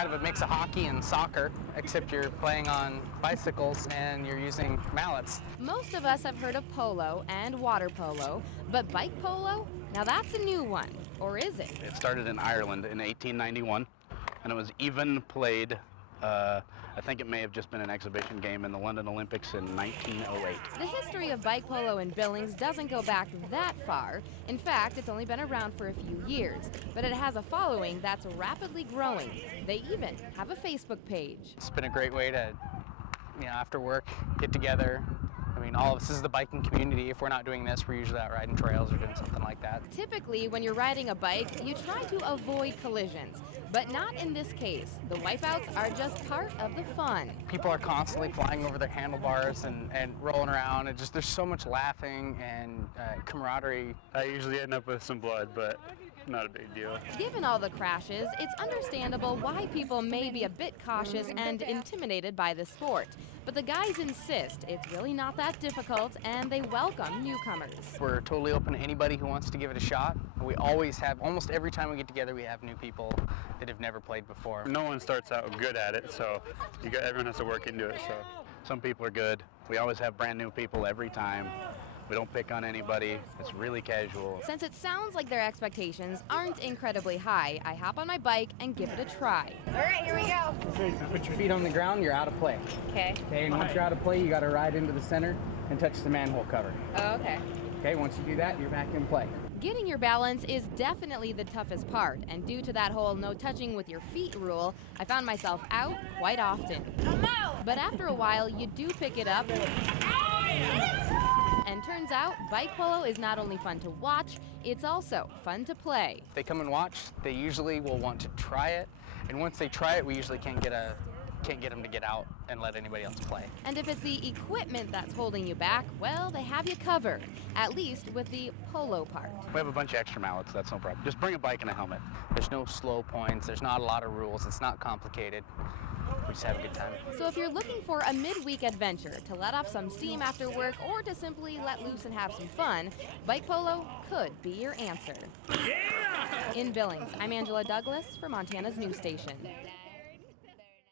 kind of a mix of hockey and soccer, except you're playing on bicycles and you're using mallets. Most of us have heard of polo and water polo, but bike polo? Now that's a new one, or is it? It started in Ireland in 1891, and it was even played, I think it may have just been an exhibition game in the London Olympics in 1908. The history of bike polo in Billings doesn't go back that far. In fact, it's only been around for a few years, but it has a following that's rapidly growing. They even have a Facebook page. It's been a great way to, after work, get together. I mean, all of us, this is the biking community. If we're not doing this, we're usually out riding trails or doing something like that. Typically, when you're riding a bike, you try to avoid collisions, but not in this case. The wipeouts are just part of the fun. People are constantly flying over their handlebars and rolling around, and just there's so much laughing and camaraderie. I usually end up with some blood, but not a big deal. Given all the crashes, it's understandable why people may be a bit cautious and intimidated by the sport. But the guys insist it's really not that difficult, and they welcome newcomers. We're totally open to anybody who wants to give it a shot. We always have, almost every time we get together, we have new people that have never played before. No one starts out good at it, so everyone has to work into it. So some people are good. We always have brand new people every time. We don't pick on anybody. It's really casual. Since it sounds like their expectations aren't incredibly high, I hop on my bike and give it a try. All right, here we go. Put your feet on the ground, you're out of play. Okay. Okay, and once you're out of play, you got to ride into the center and touch the manhole cover. Oh, okay. Okay, once you do that, you're back in play. Getting your balance is definitely the toughest part, and due to that whole no touching with your feet rule, I found myself out quite often. I'm out. But after a while, you do pick it up. And turns out, bike polo is not only fun to watch, it's also fun to play. If they come and watch, they usually will want to try it, and once they try it, we usually can't get them to get out and let anybody else play. And if it's the equipment that's holding you back, well, they have you covered, at least with the polo part. We have a bunch of extra mallets, that's no problem. Just bring a bike and a helmet. There's no slow points, there's not a lot of rules, it's not complicated. We just have a good time. So if you're looking for a midweek adventure to let off some steam after work or to simply let loose and have some fun, bike polo could be your answer. Yeah! In Billings, I'm Angela Douglas for Montana's news station.